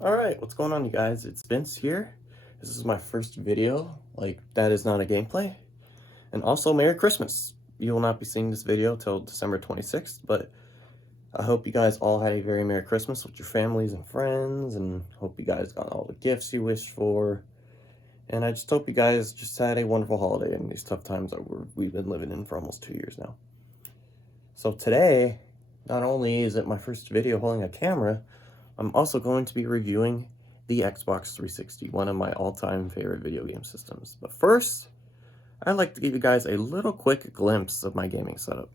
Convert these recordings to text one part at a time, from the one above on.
Alright, what's going on, you guys? It's Vince here. This is my first video, that is not a gameplay. And also, Merry Christmas! You will not be seeing this video till December 26th, but I hope you guys all had a very Merry Christmas with your families and friends, and hope you guys got all the gifts you wished for. And I just hope you guys just had a wonderful holiday in these tough times that we've been living in for almost 2 years now. So today, not only is it my first video holding a camera, I'm also going to be reviewing the Xbox 360, one of my all-time favorite video game systems. But first, I'd like to give you guys a little quick glimpse of my gaming setup.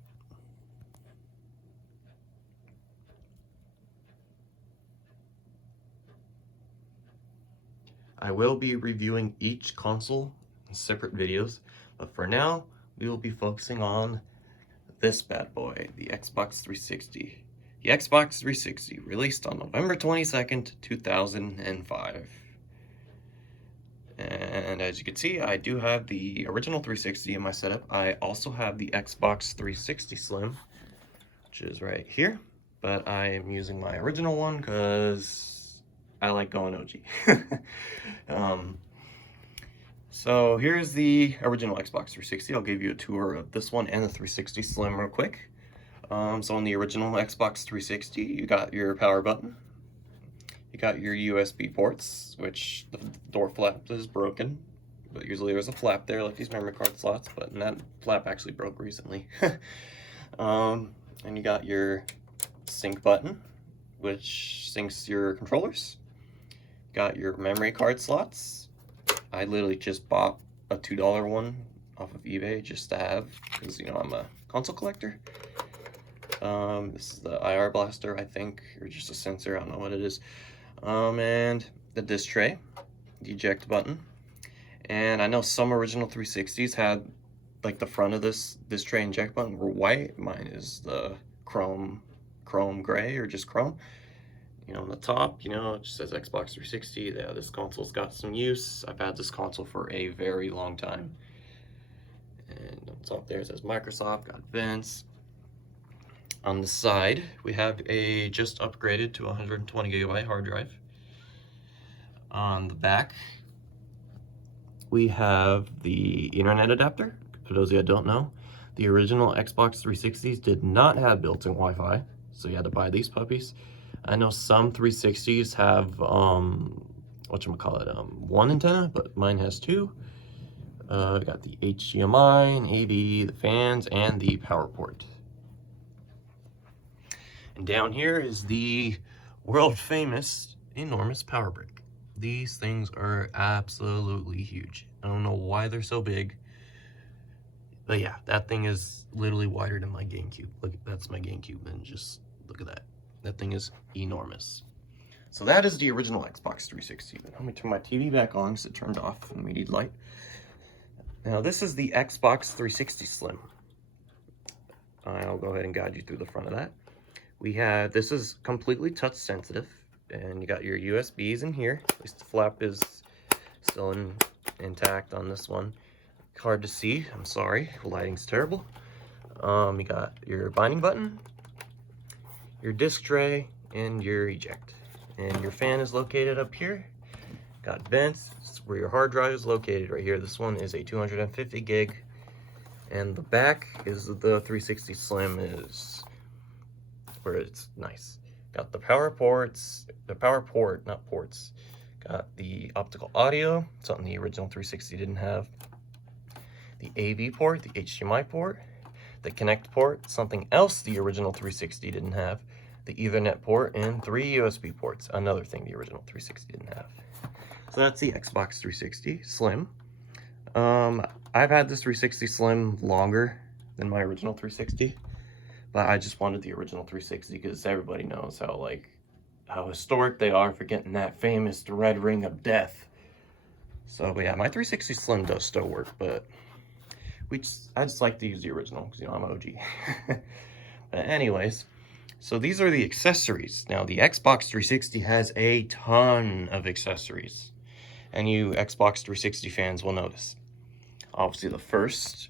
I will be reviewing each console in separate videos, but for now, we will be focusing on this bad boy, the Xbox 360. The Xbox 360, released on November 22nd, 2005. And as you can see, I do have the original 360 in my setup. I also have the Xbox 360 Slim, which is right here. But I am using my original one because I like going OG. So here's the original Xbox 360. I'll give you a tour of this one and the 360 Slim real quick. So on the original Xbox 360, you got your power button. You got your USB ports, which the door flap is broken. But usually there's a flap there, like these memory card slots, but that flap actually broke recently. And you got your sync button, which syncs your controllers. Got your memory card slots. I literally just bought a $2 one off of eBay just to have, because, you know, I'm a console collector. This is the IR blaster, I think, or just a sensor, I don't know what it is. And the disc tray, the eject button. And I know some original 360s had, like, the front of this disc tray and eject button were white. Mine is the chrome gray, or just chrome. You know, on the top, you know, it just says Xbox 360. Yeah, this console's got some use. I've had this console for a very long time. And on top there it says Microsoft, got vents. On the side, we have a just upgraded to 120 gigabyte hard drive. On the back, we have the Ethernet adapter. For those of you that don't know, the original Xbox 360s did not have built-in Wi-Fi, so you had to buy these puppies. I know some 360s have, one antenna, but mine has two. We got the HDMI and AV, the fans, and the power port. And down here is the world famous enormous power brick. These things are absolutely huge. I don't know why they're so big, but yeah, that thing is literally wider than my GameCube. Look, that's my GameCube, and just look at that. That thing is enormous. So that is the original Xbox 360. Let me turn my TV back on because it turned off and we need light. Now this is the Xbox 360 Slim. I'll go ahead and guide you through the front of that. We have, this is completely touch sensitive, and you got your USBs in here. At least the flap is still intact on this one. Hard to see, I'm sorry, lighting's terrible. You got your binding button, your disc tray, and your eject. And your fan is located up here. Got vents, it's where your hard drive is located right here. This one is a 250 gig. And the back is the 360 Slim is where it's nice. Got the power ports, not ports. Got the optical audio, something the original 360 didn't have. The AV port, the HDMI port, the Connect port, something else the original 360 didn't have. The Ethernet port, and 3 USB ports, another thing the original 360 didn't have. So that's the Xbox 360 Slim. I've had this 360 Slim longer than my original 360, but I just wanted the original 360 because everybody knows how historic they are for getting that famous red ring of death. So, but yeah, my 360 Slim does still work, but I just like to use the original because, you know, I'm OG. But anyways, so these are the accessories. Now, the Xbox 360 has a ton of accessories, and you Xbox 360 fans will notice. Obviously, the first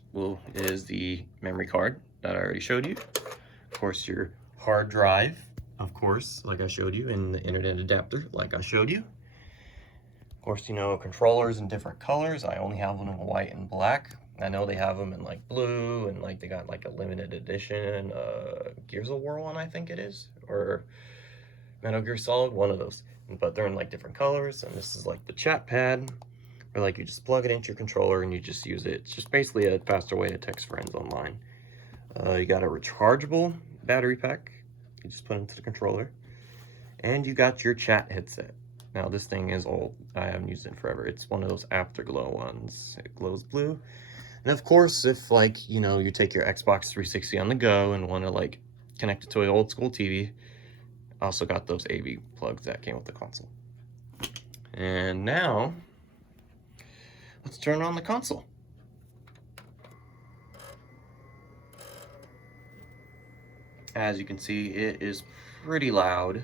is the memory card that I already showed you. Of course, your hard drive, of course, like I showed you, in the internet adapter, like I showed you. Of course, you know, controllers in different colors. I only have one in white and black. I know they have them in like blue, and like they got like a limited edition Gears of War one, I think it is, or Metal Gear Solid, one of those. But they're in like different colors, and this is like the chat pad, where like you just plug it into your controller and you just use it. It's just basically a faster way to text friends online. You got a rechargeable battery pack. You just put into the controller, and you got your chat headset. Now this thing is old. I haven't used it in forever. It's one of those afterglow ones. It glows blue. And of course, if like, you know, you take your Xbox 360 on the go and want to like connect it to an old school TV, I also got those AV plugs that came with the console. And now, let's turn on the console. As you can see, it is pretty loud,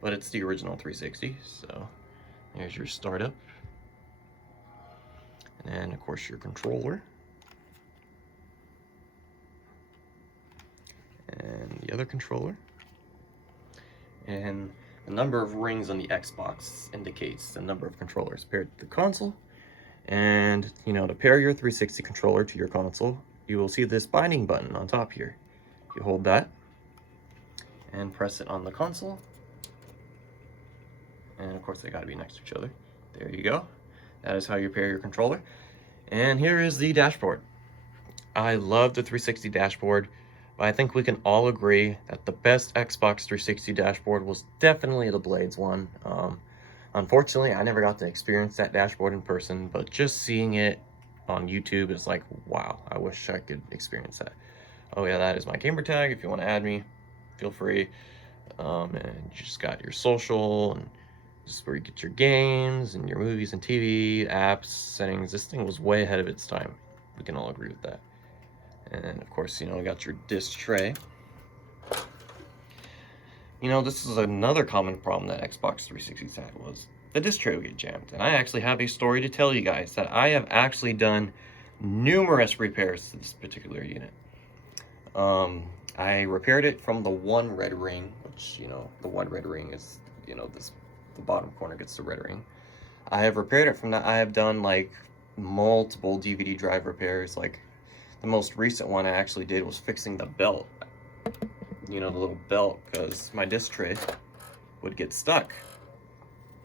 but it's the original 360, so there's your startup. And then, of course, your controller. And the other controller. And the number of rings on the Xbox indicates the number of controllers paired to the console. And, you know, to pair your 360 controller to your console, you will see this binding button on top here. You hold that and press it on the console. And of course, they gotta be next to each other. There you go. That is how you pair your controller. And here is the dashboard. I love the 360 dashboard, but I think we can all agree that the best Xbox 360 dashboard was definitely the Blades one. Unfortunately, I never got to experience that dashboard in person, but just seeing it on YouTube is like, wow, I wish I could experience that. Oh yeah, that is my gamer tag. If you want to add me, feel free. And you just got your social, and this is where you get your games and your movies and TV, apps, settings. This thing was way ahead of its time. We can all agree with that. And of course, you know, you got your disc tray. You know, this is another common problem that Xbox 360's had, was the disc tray would get jammed. And I actually have a story to tell you guys that I have actually done numerous repairs to this particular unit. I repaired it from the one red ring, which, you know, the one red ring is, you know, the bottom corner gets the red ring. I have repaired it from that. I have done like multiple DVD drive repairs. Like the most recent one I actually did was fixing the belt. You know, the little belt, because my disc tray would get stuck.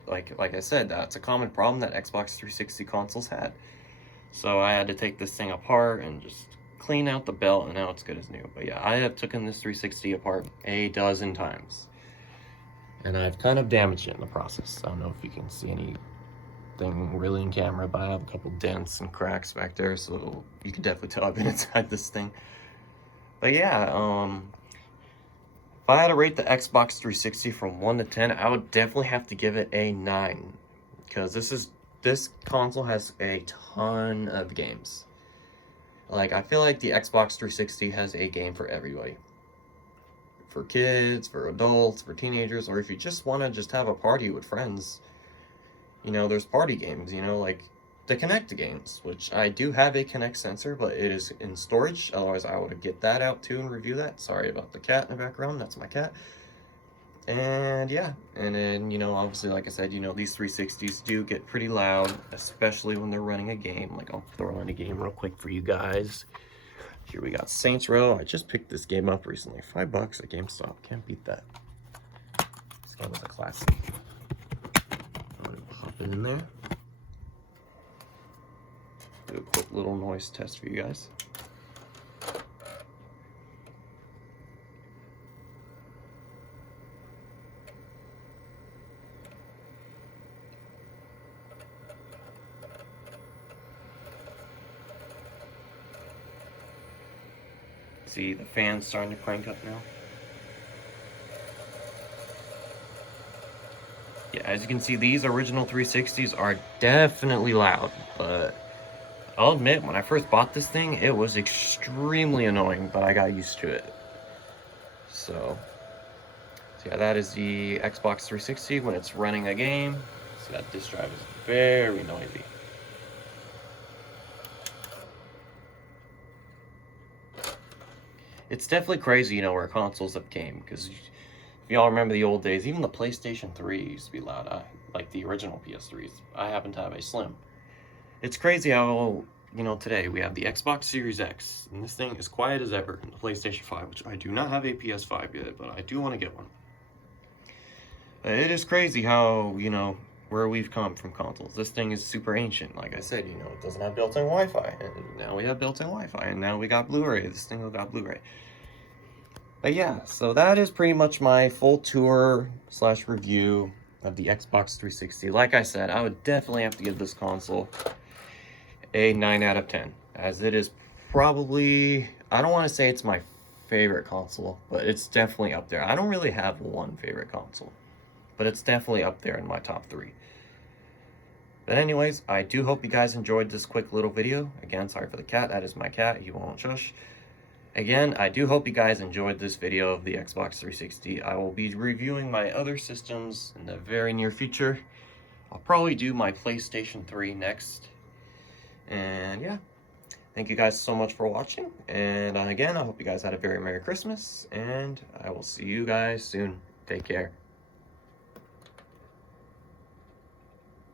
Like I said, that's a common problem that Xbox 360 consoles had. So I had to take this thing apart and just clean out the belt, and now it's good as new. But yeah, I have taken this 360 apart a dozen times, and I've kind of damaged it in the process. I don't know if you can see anything really in camera, but I have a couple dents and cracks back there, so you can definitely tell I've been inside this thing. But yeah, if I had to rate the Xbox 360 from 1 to 10, I would definitely have to give it a 9, because this console has a ton of games. Like, I feel like the Xbox 360 has a game for everybody. For kids, for adults, for teenagers, or if you just want to just have a party with friends. You know, there's party games, you know, like the Kinect games, which I do have a Kinect sensor, but it is in storage. Otherwise, I would get that out too and review that. Sorry about the cat in the background. That's my cat. And yeah, and then, you know, obviously, like I said, you know, these 360s do get pretty loud, especially when they're running a game. Like, I'll throw in a game real quick for you guys. Here we got Saints Row. I just picked this game up recently. $5 at GameStop. Can't beat that. This game was a classic. I'm gonna pop it in there. Do a quick little noise test for you guys. See, the fan's starting to crank up now. Yeah, as you can see, these original 360s are definitely loud, but I'll admit, when I first bought this thing, it was extremely annoying, but I got used to it. So yeah, that is the Xbox 360 when it's running a game. See, that disk drive is very noisy. It's definitely crazy, you know, where consoles have came, because if y'all remember the old days, even the PlayStation 3 used to be loud, like the original PS3s. I happen to have a Slim. It's crazy how, you know, today we have the Xbox Series X, and this thing is quiet as ever, and the PlayStation 5, which I do not have a PS5 yet, but I do want to get one. It is crazy how, you know, where we've come from consoles. This thing is super ancient. Like I said, you know, it doesn't have built-in Wi-Fi, and now we have built-in Wi-Fi, and now we got Blu-ray. This thing got Blu-ray. But yeah, so that is pretty much my full tour / review of the Xbox 360. Like I said, I would definitely have to give this console a 9 out of 10, as it is probably, I don't want to say it's my favorite console, but it's definitely up there. I don't really have one favorite console, but it's definitely up there in my top 3. But anyways, I do hope you guys enjoyed this quick little video. Again, sorry for the cat. That is my cat. He won't shush. Again, I do hope you guys enjoyed this video of the Xbox 360. I will be reviewing my other systems in the very near future. I'll probably do my PlayStation 3 next. And yeah, thank you guys so much for watching. And again, I hope you guys had a very Merry Christmas. And I will see you guys soon. Take care.